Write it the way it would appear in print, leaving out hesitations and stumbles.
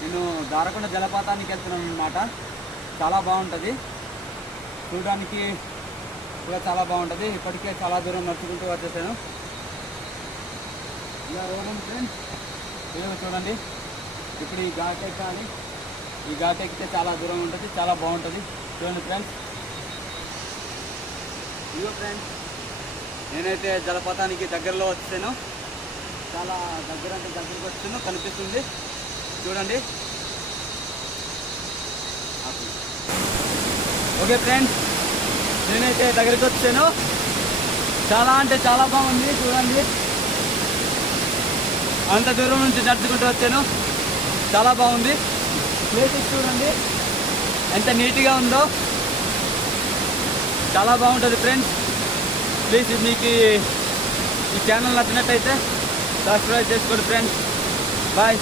నేను దారకొండ జలపాతానికి వెళ్తున్నాను అనమాట. చాలా బాగుంటుంది, చూడడానికి కూడా చాలా బాగుంటుంది. ఇప్పటికే చాలా దూరం నడుచుకుంటూ వచ్చేసాను. ఇలా రోడ్ ఉంది ఫ్రెండ్స్, ఇదిగో చూడండి. ఇప్పుడు ఈ ఘాట్ ఎక్కాలి. ఈ ఘాట్ ఎక్కితే చాలా దూరం ఉంటుంది, చాలా బాగుంటుంది. చూడండి ఫ్రెండ్స్, ఇదిగో ఫ్రెండ్స్, నేనైతే జలపాతానికి దగ్గరలో వచ్చాను. చాలా దగ్గరకు వచ్చాను, కనిపిస్తుంది చూడండి. ఓకే ఫ్రెండ్స్, నేనైతే దగ్గరికి వచ్చాను. చాలా అంటే చాలా బాగుంది చూడండి. అంత దూరం నుంచి నడుచుకుంటూ వచ్చాను, చాలా బాగుంది. ప్లేసెస్ చూడండి ఎంత నీట్గా ఉందో, చాలా బాగుంటుంది ఫ్రెండ్స్. ప్లీజ్ మీకు ఈ ఛానల్ నచ్చినట్టయితే సబ్స్క్రైబ్ చేసుకోండి ఫ్రెండ్స్. బాయ్.